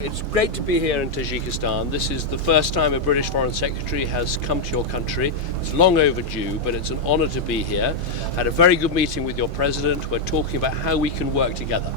It's great to be here in Tajikistan. This is the first time a British Foreign Secretary has come to your country. It's long overdue, but it's an honour to be here. Had a very good meeting with your president. We're talking about how we can work together.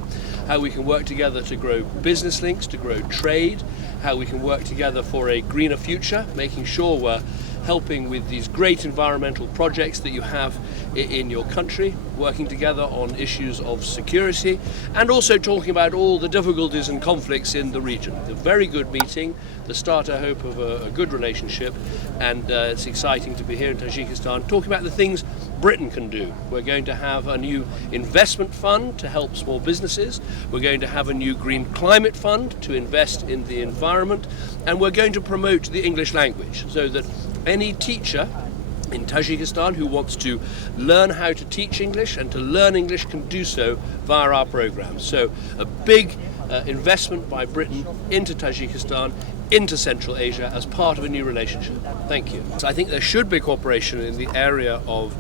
How we can work together to grow business links, to grow trade, how we can work together for a greener future, making sure we're helping with these great environmental projects that you have in your country, working together on issues of security, and also talking about all the difficulties and conflicts in the region. A very good meeting, the start, I hope, of a good relationship, and it's exciting to be here in Tajikistan talking about the things Britain can do. We're going to have a new investment fund to help small businesses. We're going to have a new green climate fund to invest in the environment, and we're going to promote the English language so that any teacher in Tajikistan who wants to learn how to teach English and to learn English can do so via our programs. So a big investment by Britain into Tajikistan, into Central Asia as part of a new relationship. Thank you. So I think there should be cooperation in the area of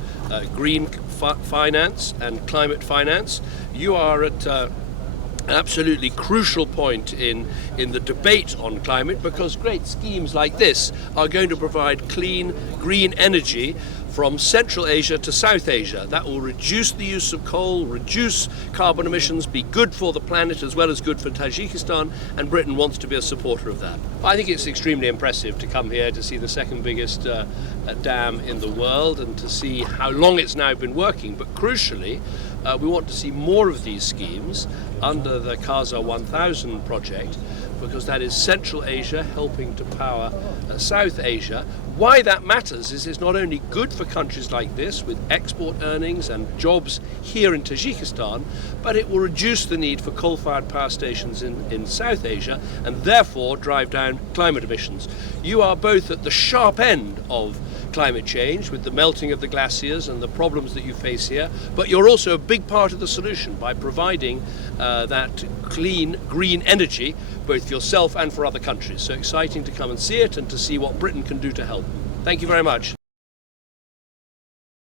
green finance and climate finance. You are at an absolutely crucial point in the debate on climate, because great schemes like this are going to provide clean, green energy from Central Asia to South Asia. That will reduce the use of coal, reduce carbon emissions, be good for the planet as well as good for Tajikistan, and Britain wants to be a supporter of that. I think it's extremely impressive to come here to see the second biggest dam in the world and to see how long it's now been working, but crucially we want to see more of these schemes under the Kaza 1000 project, because that is Central Asia helping to power South Asia. Why that matters is it's not only good for countries like this with export earnings and jobs here in Tajikistan, but it will reduce the need for coal-fired power stations in South Asia and therefore drive down climate emissions. You are both at the sharp end of climate change with the melting of the glaciers and the problems that you face here, but you're also a big part of the solution by providing that clean, green energy both for yourself and for other countries. So exciting to come and see it and to see what Britain can do to help. Thank you very much.